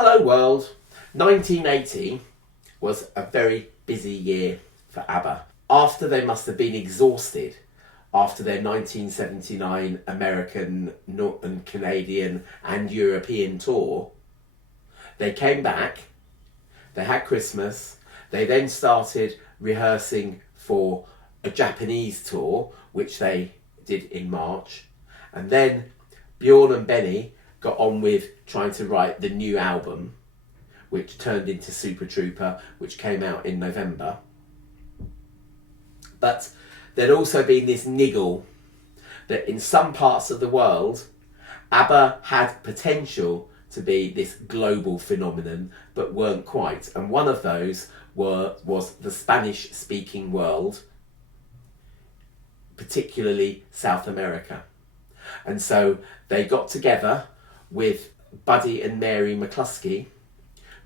Hello world. 1980 was a very busy year for ABBA. After they must have been exhausted after their 1979 American and Canadian and European tour, they came back, they had Christmas, they then started rehearsing for a Japanese tour, which they did in March, and then Bjorn and Benny got on with trying to write the new album, which turned into Super Trooper, which came out in November. But there'd also been this niggle that in some parts of the world, ABBA had potential to be this global phenomenon, but weren't quite. And one of those was the Spanish-speaking world, particularly South America. And so they got together with Buddy and Mary McCluskey,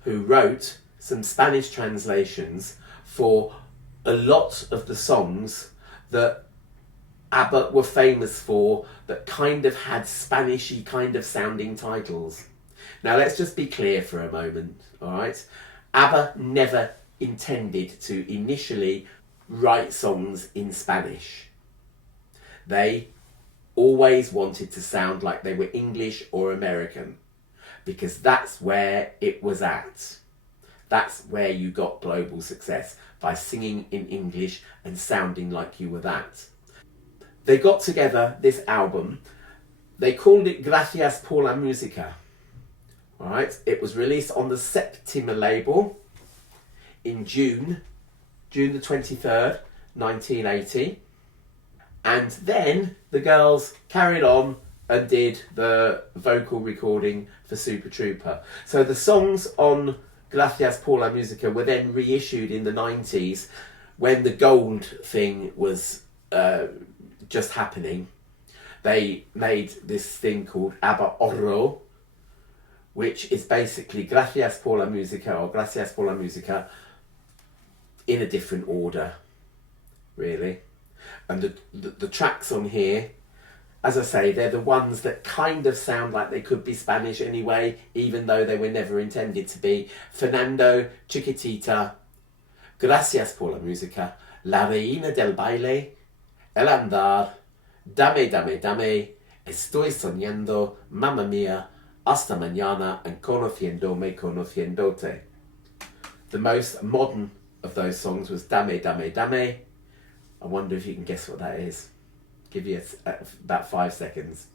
who wrote some Spanish translations for a lot of the songs that ABBA were famous for, that kind of had Spanishy kind of sounding titles. Now let's just be clear for a moment, all right? ABBA never intended to initially write songs in Spanish. They always wanted to sound like they were English or American, because that's where it was at. That's where you got global success, by singing in English and sounding like you were that. They got together this album. They called it Gracias por la Musica. All right, it was released on the Septima label in June the 23rd, 1980. And then the girls carried on and did the vocal recording for Super Trooper. So the songs on Gracias por la Musica were then reissued in the 90s when the gold thing was just happening. They made this thing called ABBA Oro, which is basically Gracias por la Musica or Gracias por la Musica in a different order, really. And the tracks on here, as I say, they're the ones that kind of sound like they could be Spanish anyway, even though they were never intended to be. Fernando, Chiquitita, Gracias por la Musica, La Reina del Baile, El Andar, Dame, Dame, Dame, Estoy Soñando, Mamma Mia, Hasta Mañana, and Conociéndome, Conociéndote. The most modern of those songs was Dame, Dame, Dame. I wonder if you can guess what that is. Give you about 5 seconds.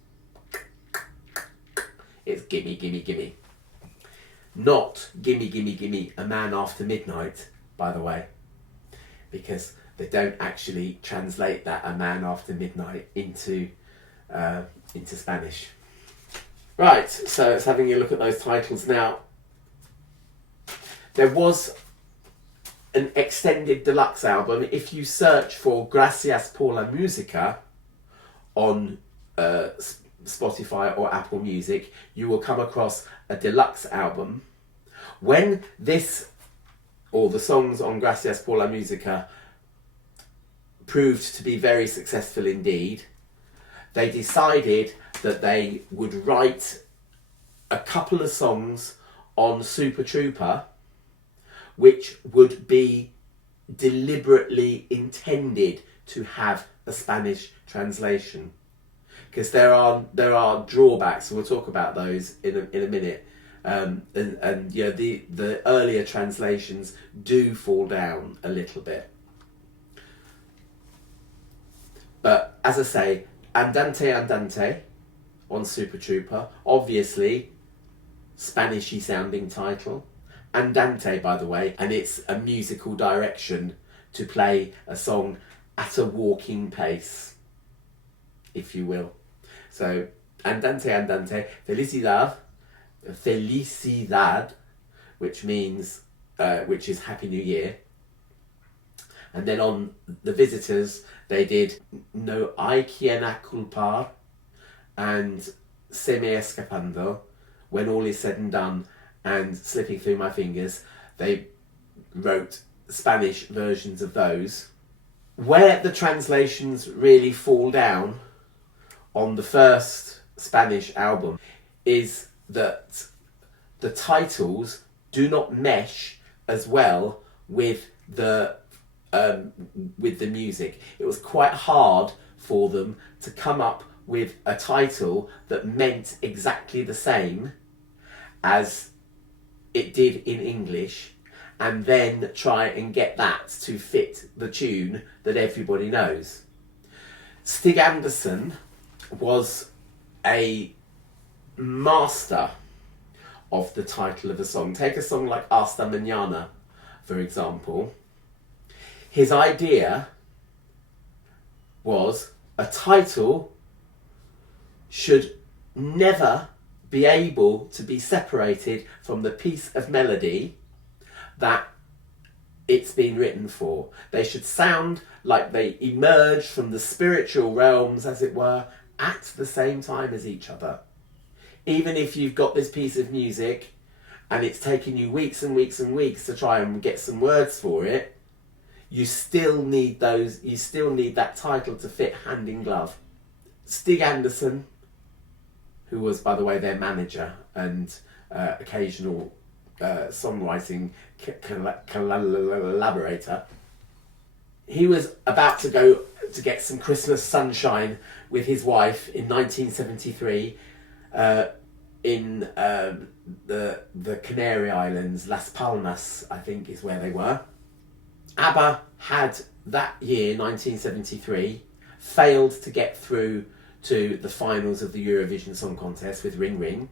It's Gimme, Gimme, Gimme. Not Gimme, Gimme, Gimme, A Man After Midnight, by the way, because they don't actually translate that A Man After Midnight into Spanish. Right, so it's having a look at those titles now. There was an extended deluxe album. If you search for Gracias por la Musica on Spotify or Apple Music, you will come across a deluxe album. When this, or the songs on Gracias por la Musica, proved to be very successful indeed, they decided that they would write a couple of songs on Super Trooper which would be deliberately intended to have a Spanish translation, because there are drawbacks, and we'll talk about those in a minute. And yeah, the earlier translations do fall down a little bit. But as I say, Andante Andante on Super Trooper, obviously Spanishy sounding title. Andante, by the way, and it's a musical direction to play a song at a walking pace, if you will. So, Andante, Andante, Felicidad, Felicidad, which means, which is Happy New Year. And then on The Visitors, they did No hay quien a culpar and Se me escapando, When All Is Said and Done, and Slipping Through My Fingers. They wrote Spanish versions of those. Where the translations really fall down on the first Spanish album is that the titles do not mesh as well with the music. It was quite hard for them to come up with a title that meant exactly the same as it did in English, and then try and get that to fit the tune that everybody knows. Stig Anderson was a master of the title of a song. Take a song like Hasta Mañana, for example. His idea was a title should never be able to be separated from the piece of melody that it's been written for. They should sound like they emerge from the spiritual realms, as it were, at the same time as each other. Even if you've got this piece of music and it's taken you weeks and weeks and weeks to try and get some words for it, you still need that title to fit hand in glove. Stig Anderson, who was, by the way, their manager and occasional songwriting collaborator, he was about to go to get some Christmas sunshine with his wife in 1973 in the Canary Islands. Las Palmas, I think, is where they were. ABBA had that year, 1973, failed to get through to the finals of the Eurovision Song Contest with Ring Ring.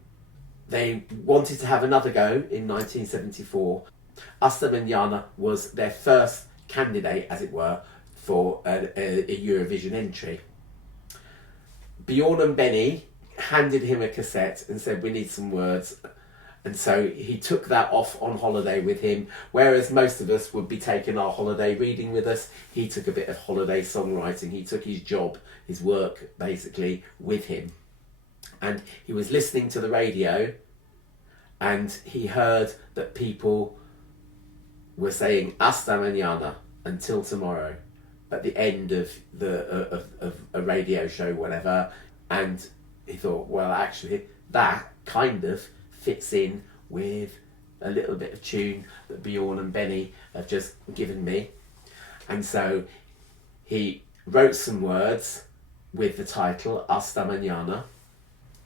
They wanted to have another go in 1974. Hasta Mañana was their first candidate, as it were, for a Eurovision entry. Bjorn and Benny handed him a cassette and said, we need some words. And so he took that off on holiday with him. Whereas most of us would be taking our holiday reading with us, he took a bit of holiday songwriting. He took his job, his work, basically, with him. And he was listening to the radio, and he heard that people were saying "Hasta mañana," until tomorrow, at the end of a radio show, whatever. And he thought, well, actually, that kind of fits in with a little bit of tune that Bjorn and Benny have just given me. And so he wrote some words with the title Hasta Mañana,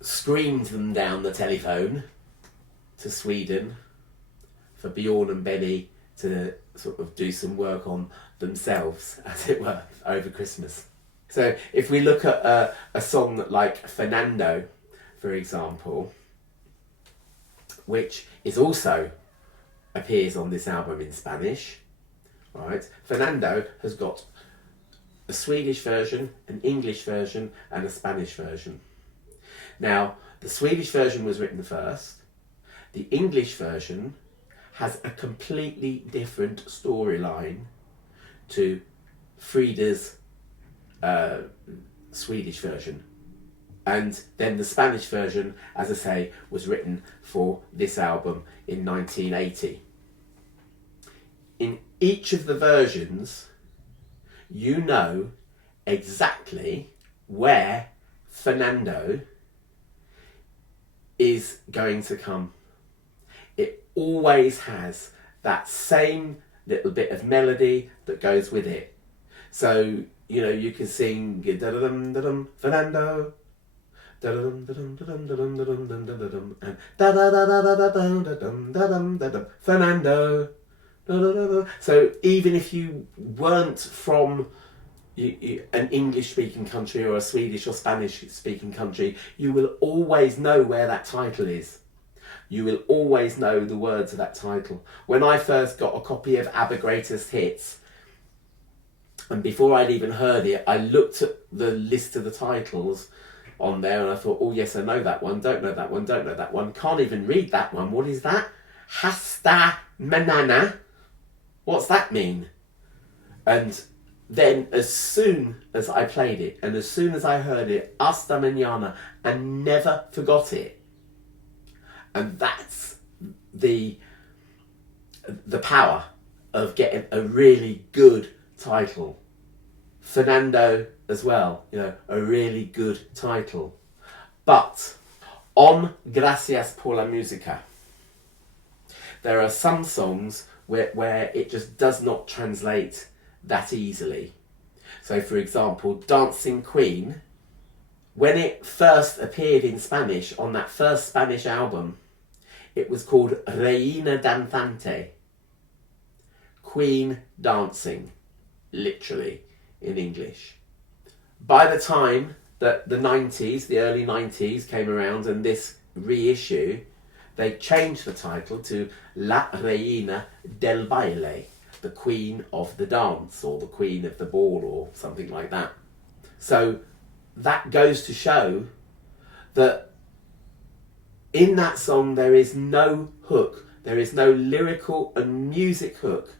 screamed them down the telephone to Sweden for Bjorn and Benny to sort of do some work on themselves, as it were, over Christmas. So if we look at a song like Fernando, for example, which is also appears on this album in Spanish, right? Fernando has got a Swedish version, an English version, and a Spanish version. Now, the Swedish version was written first. The English version has a completely different storyline to Frida's Swedish version. And then the Spanish version, as I say, was written for this album in 1980. In each of the versions, you know exactly where Fernando is going to come. It always has that same little bit of melody that goes with it. So, you know, you can sing da-da-dum-da-dum, Fernando, da-da-dum, da-dum, da-dum, da-dum, da-dum, da-dum, and da-da-da-da-da-da-dum, Fernando. Da-da-da-da. So even if you weren't from an English-speaking country or a Swedish or Spanish-speaking country, you will always know where that title is. You will always know the words of that title. When I first got a copy of ABBA Greatest Hits, and before I'd even heard it, I looked at the list of the titles on there and I thought, oh yes, I know that one, don't know that one, don't know that one, can't even read that one. What is that? Hasta Mañana. What's that mean? And then as soon as I played it and as soon as I heard it, Hasta Mañana, and never forgot it. And that's the power of getting a really good title. Fernando as well, you know, a really good title. But on Gracias por la Musica, there are some songs where it just does not translate that easily. So for example, Dancing Queen, when it first appeared in Spanish on that first Spanish album, it was called Reina Danzante, Queen Dancing, literally in English. By the time that the early 90s came around and this reissue, they changed the title to La Reina del Baile, the Queen of the Dance, or the Queen of the Ball, or something like that. So that goes to show that in that song there is no hook, there is no lyrical and music hook,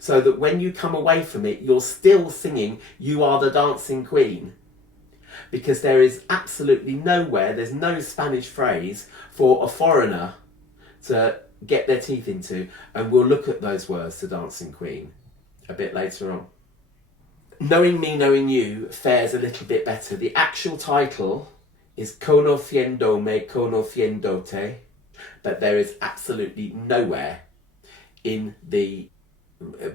so that when you come away from it, you're still singing "You Are the Dancing Queen," because there is absolutely nowhere, there's no Spanish phrase for a foreigner to get their teeth into, and we'll look at those words to Dancing Queen a bit later on. Knowing Me, Knowing You fares a little bit better. The actual title is Conociéndome, Conociéndote, but there is absolutely nowhere in the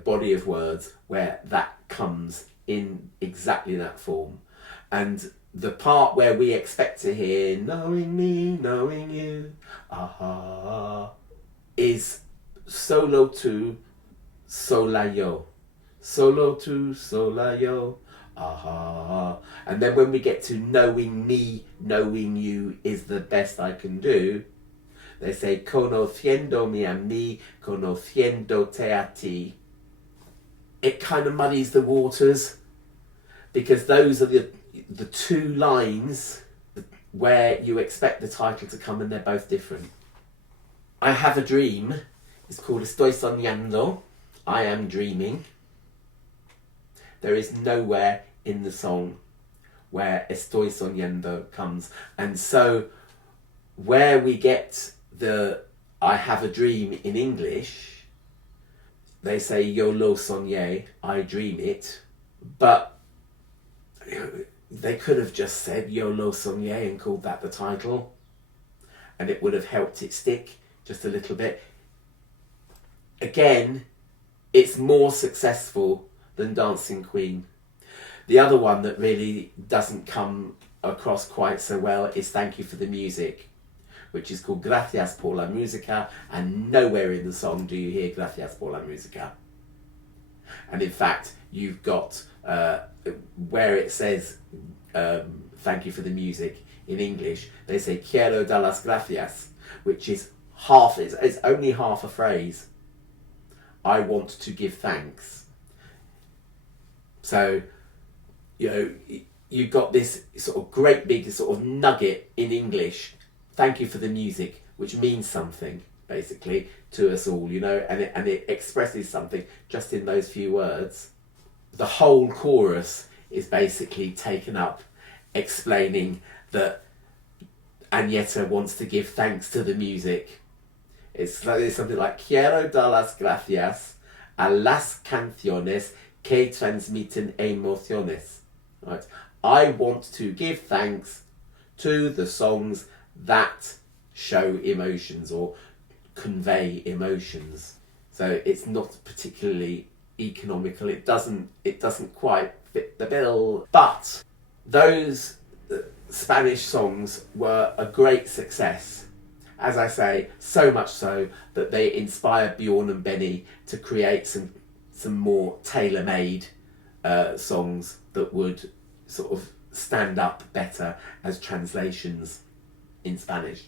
body of words where that comes in exactly that form. And the part where we expect to hear knowing me, knowing you, aha, is solo tu, sola yo. Solo tu, sola yo, aha. And then when we get to knowing me, knowing you is the best I can do, they say conociéndome a mí, conociéndote a ti. It kind of muddies the waters, because those are the two lines where you expect the title to come, and they're both different. I Have a Dream is called Estoy soñando, I am dreaming. There is nowhere in the song where Estoy soñando comes. And so where we get the I Have a Dream in English, they say yo lo soñé, I dream it. But they could have just said yo lo soñé and called that the title, and it would have helped it stick just a little bit. Again, it's more successful than Dancing Queen. The other one that really doesn't come across quite so well is Thank You for the Music, which is called Gracias por la Musica, and nowhere in the song do you hear Gracias por la Musica. And in fact, you've got where it says thank you for the music in English, they say quiero dar las gracias, which is it's only half a phrase. I want to give thanks. So, you know, you've got this sort of great big sort of nugget in English, thank you for the music, which means something basically to us all, you know, and it expresses something just in those few words. The whole chorus is basically taken up explaining that Agneta wants to give thanks to the music. It's something like quiero dar las gracias a las canciones que transmiten emociones. Right? I want to give thanks to the songs that show emotions or convey emotions. So it's not particularly economical. It doesn't quite fit the bill. But those Spanish songs were a great success. As I say, so much so that they inspired Bjorn and Benny to create some more tailor-made songs that would sort of stand up better as translations in Spanish.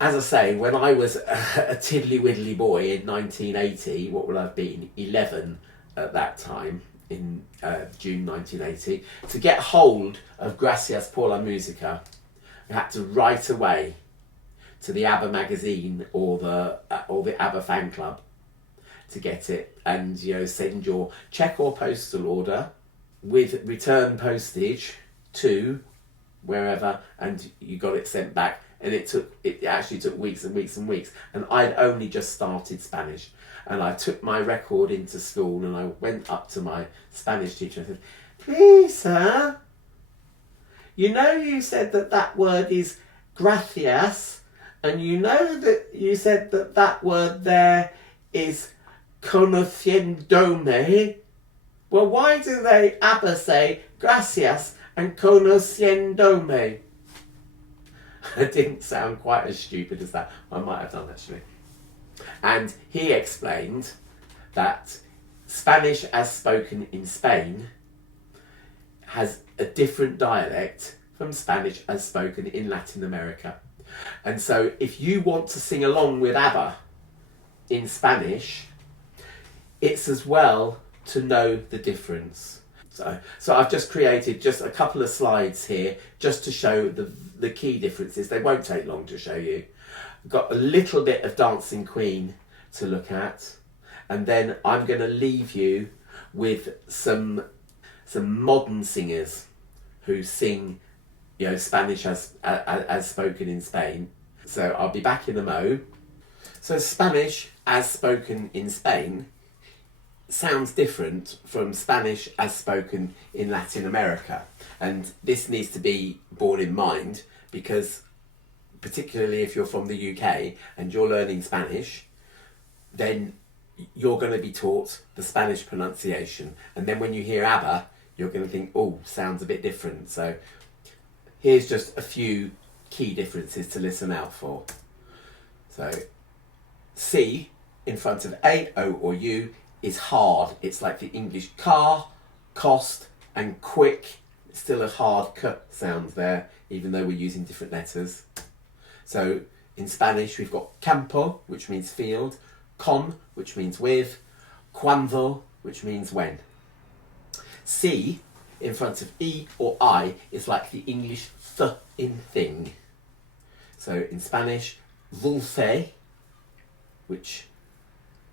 As I say, when I was a tiddly-widdly boy in 1980, what would I have been, 11 at that time, in June 1980, to get hold of Gracias por la Musica, I had to write away to the ABBA magazine or the ABBA fan club to get it, and send your cheque or postal order with return postage to wherever, and you got it sent back. And it actually took weeks and weeks and weeks, and I'd only just started Spanish, and I took my record into school and I went up to my Spanish teacher and said, "Please, sir, you said that word is gracias, And you know that you said that that word there is conociendome. Well, why do they ABBA say gracias and conociendome? It didn't sound quite as stupid as that. I might have done actually. And he explained that Spanish as spoken in Spain has a different dialect from Spanish as spoken in Latin America. And so if you want to sing along with ABBA in Spanish, it's as well to know the difference. So I've just created just a couple of slides here just to show the key differences. They won't take long to show you. I've got a little bit of Dancing Queen to look at, and then I'm going to leave you with some modern singers who sing, you know, Spanish as spoken in Spain. So I'll be back in a mo. So Spanish as spoken in Spain sounds different from Spanish as spoken in Latin America. And this needs to be borne in mind because particularly if you're from the UK and you're learning Spanish, then you're going to be taught the Spanish pronunciation. And then when you hear ABBA, you're going to think, oh, sounds a bit different. So here's just a few key differences to listen out for. So C in front of A, O or U is hard. It's like the English car, cost and quick. It's still a hard k sound there, even though we're using different letters. So in Spanish we've got campo, which means field, con, which means with, cuando, which means when. C in front of E or I is like the English th in thing. So in Spanish, dulce, which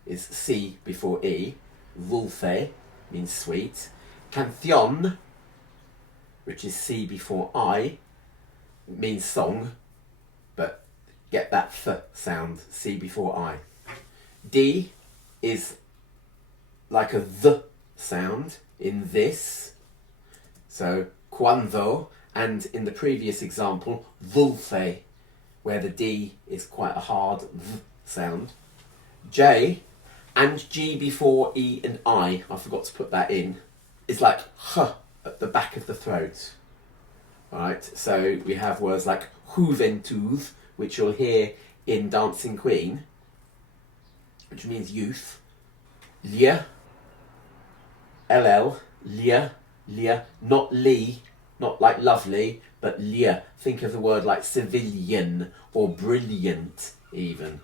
is C before E, dulce means sweet. Canción, which is C before I, means song, but get that th sound, C before I. D is like a th sound in this, so cuando, and in the previous example, dulce, where the D is quite a hard th sound. J and G before E and I forgot to put that in, is like h at the back of the throat. Right, so we have words like juventud, which you'll hear in Dancing Queen, which means youth. Lia, LL, lia, lia, not Lee, not like lovely, but lia. Think of the word like civilian or brilliant even.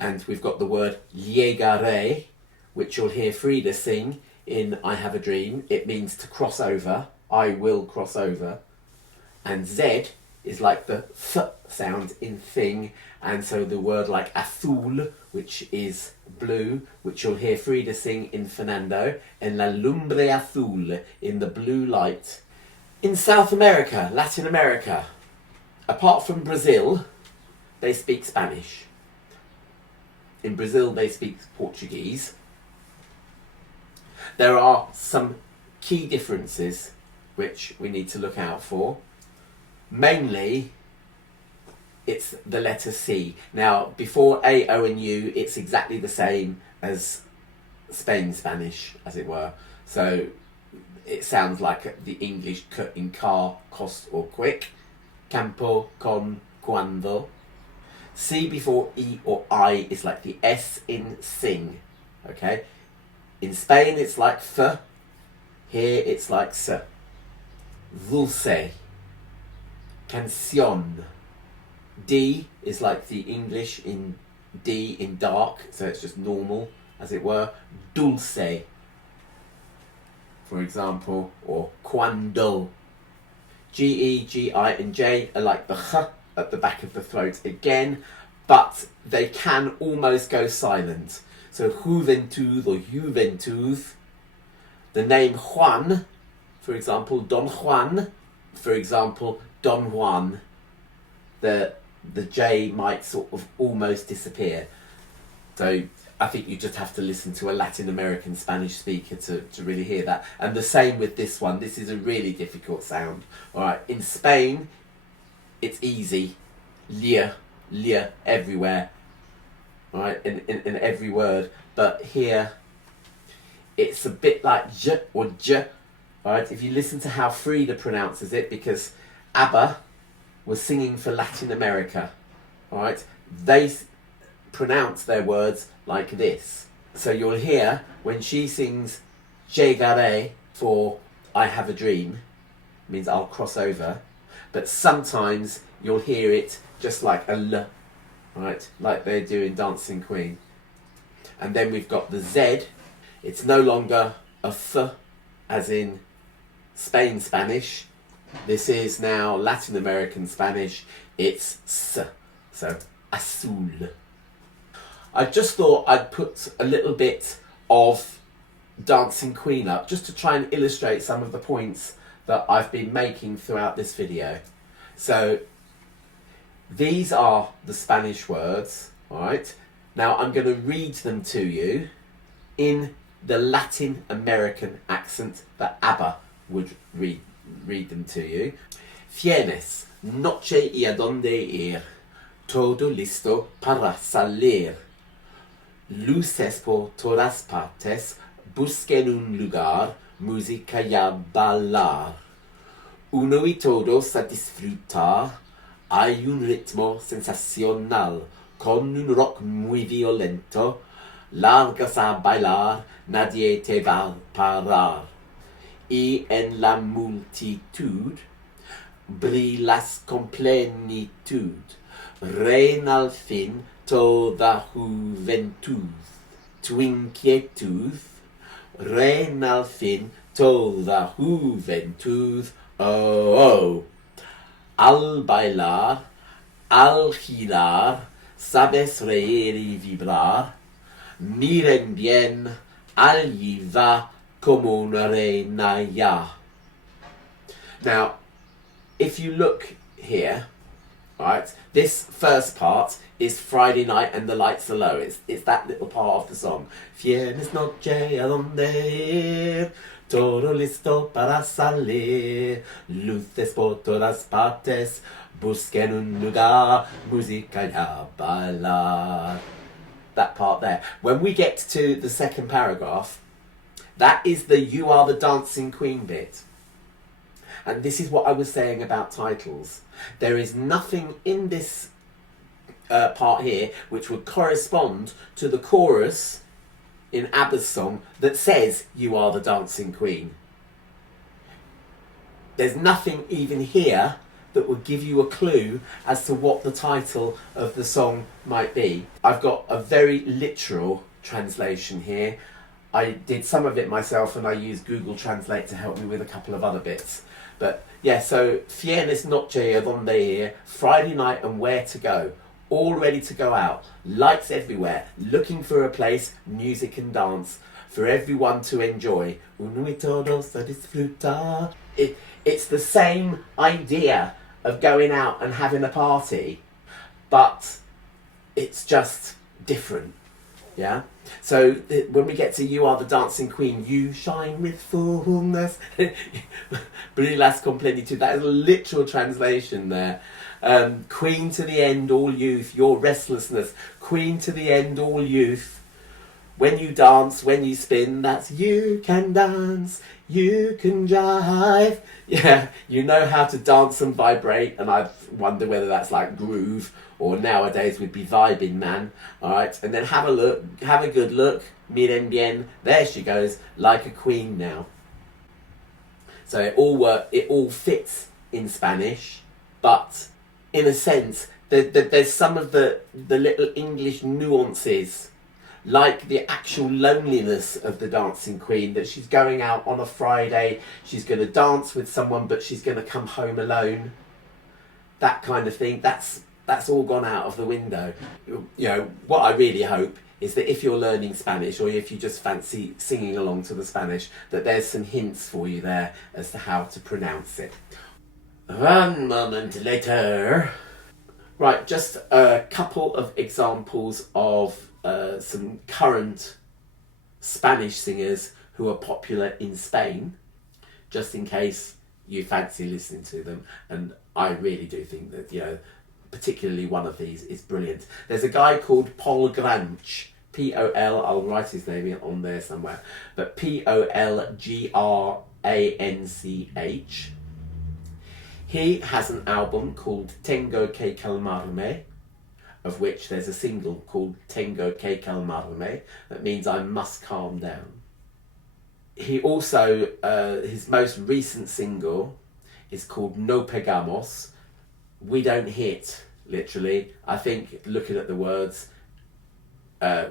And we've got the word llegaré, which you'll hear Frida sing in I Have a Dream. It means to cross over. I will cross over. And Z is like the th sound in thing. And so the word like azul, which is blue, which you'll hear Frida sing in Fernando, en la lumbre azul, in the blue light. In South America, Latin America, apart from Brazil, they speak Spanish. In Brazil, they speak Portuguese. There are some key differences which we need to look out for. Mainly, it's the letter C. Now, before A, O and U, it's exactly the same as Spain Spanish, as it were. So it sounds like the English c in car, cost or quick. Campo, con, cuando. C before E or I is like the S in sing. Okay? In Spain, it's like th. Here, it's like s. Dulce. Canción. D is like the English in D in dark, so it's just normal, as it were. Dulce, for example, or cuando. G, E, G, I and J are like the h at the back of the throat again, but they can almost go silent. So juventud or juventud. The name Juan, for example, Don Juan, for example, Don Juan. The J might sort of almost disappear. So I think you just have to listen to a Latin American Spanish speaker to really hear that. And the same with this one. This is a really difficult sound. All right, in Spain, it's easy. Lia, lia everywhere, right, in every word. But here, it's a bit like j or j, right? If you listen to how Frida pronounces it, because ABBA was singing for Latin America, right? They pronounce their words like this. So you'll hear when she sings Llegaré for I have a dream, means I'll cross over, but sometimes you'll hear it just like a l, right? Like they do in Dancing Queen. And then we've got the Z. It's no longer a th, as in Spain Spanish. This is now Latin American Spanish. It's s, so azul. I just thought I'd put a little bit of Dancing Queen up just to try and illustrate some of the points that I've been making throughout this video. So these are the Spanish words, all right? Now I'm going to read them to you in the Latin American accent that ABBA would read them to you. Tienes noche y a donde ir, todo listo para salir. Luces por todas partes, busquen un lugar, música y a bailar. Uno y todos a disfrutar, hay un ritmo sensacional, con un rock muy violento, largas a bailar, nadie te va a parar. Y en la multitud, brillas con plenitud, reina al fin toda juventud. Tu inquietud, reina al fin toda juventud. Oh, oh. Al bailar, al girar, sabes reír y vibrar. Miren bien, allí va como una reina ya. Now, if you look here, right, this first part is Friday night and the lights are low. It's that little part of the song. Tienes noche a donde ir, todo listo para salir, luces por todas partes, busquen un lugar, música y a bailar. That part there. When we get to the second paragraph, that is the You Are the Dancing Queen bit. And this is what I was saying about titles. There is nothing in this part here which would correspond to the chorus in ABBA's song that says You Are the Dancing Queen. There's nothing even here that would give you a clue as to what the title of the song might be. I've got a very literal translation here. I did some of it myself and I used Google Translate to help me with a couple of other bits. But yeah, so Tienes noche a donde ir, Friday night and where to go. All ready to go out, lights everywhere, looking for a place, music and dance, for everyone to enjoy. Uno y todos a disfrutar. It's the same idea of going out and having a party, but it's just different, yeah? So when we get to You Are the Dancing Queen, you shine with fullness, brillas con plenitud, that is a literal translation there. Queen to the end, all youth, your restlessness, queen to the end, all youth. When you dance, when you spin, that's you can dance, you can jive. Yeah, you know how to dance and vibrate, and I wonder whether that's like groove, or nowadays would be vibing, man. Alright, and then have a look, have a good look, miren bien, there she goes, like a queen now. So it all fits in Spanish, but in a sense, there's some of the little English nuances, like the actual loneliness of the Dancing Queen, that she's going out on a Friday, she's going to dance with someone, but she's going to come home alone. That kind of thing, that's all gone out of the window. You know, what I really hope is that if you're learning Spanish, or if you just fancy singing along to the Spanish, that there's some hints for you there as to how to pronounce it. 1 moment later. Right, just a couple of examples of some current Spanish singers who are popular in Spain, just in case you fancy listening to them. And I really do think that, you know, particularly one of these is brilliant. There's a guy called Paul Granch, P-O-L, I'll write his name on there somewhere, but P-O-L-G-R-A-N-C-H. He has an album called Tengo que calmarme, of which there's a single called Tengo que calmarme, that means I must calm down. He also, his most recent single is called No Pegamos, we don't hit, literally. I think, looking at the words,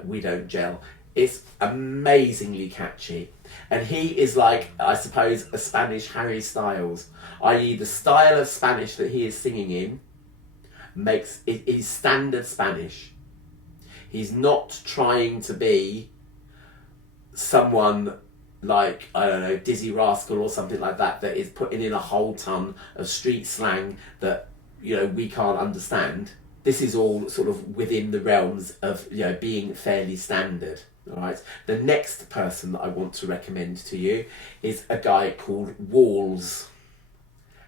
we don't gel. It's amazingly catchy. And he is like, I suppose, a Spanish Harry Styles, i.e. the style of Spanish that he is singing in makes it is standard Spanish. He's not trying to be someone like, I don't know, Dizzy Rascal or something like that, that is putting in a whole ton of street slang that, you know, we can't understand. This is all sort of within the realms of, you know, being fairly standard. All right. The next person that I want to recommend to you is a guy called Walls,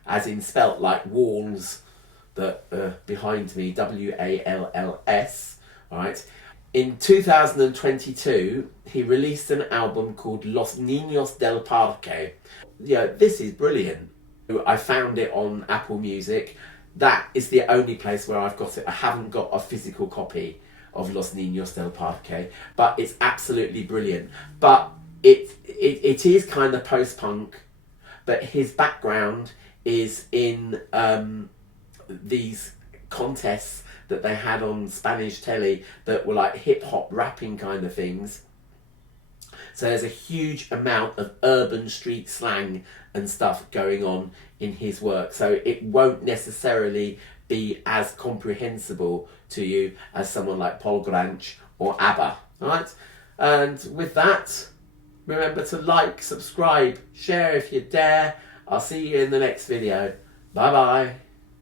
as in spelt like walls that behind me, W-A-L-L-S. All right. In 2022, he released an album called Los Niños del Parque. Yeah, this is brilliant. I found it on Apple Music. That is the only place where I've got it. I haven't got a physical copy of Los Niños del Parque, but it's absolutely brilliant. But it is kind of post-punk, but his background is in these contests that they had on Spanish telly that were like hip-hop rapping kind of things. So there's a huge amount of urban street slang and stuff going on in his work. So it won't necessarily be as comprehensible to you as someone like Paul Granch or ABBA. All right? And with that, remember to like, subscribe, share if you dare. I'll see you in the next video. Bye-bye.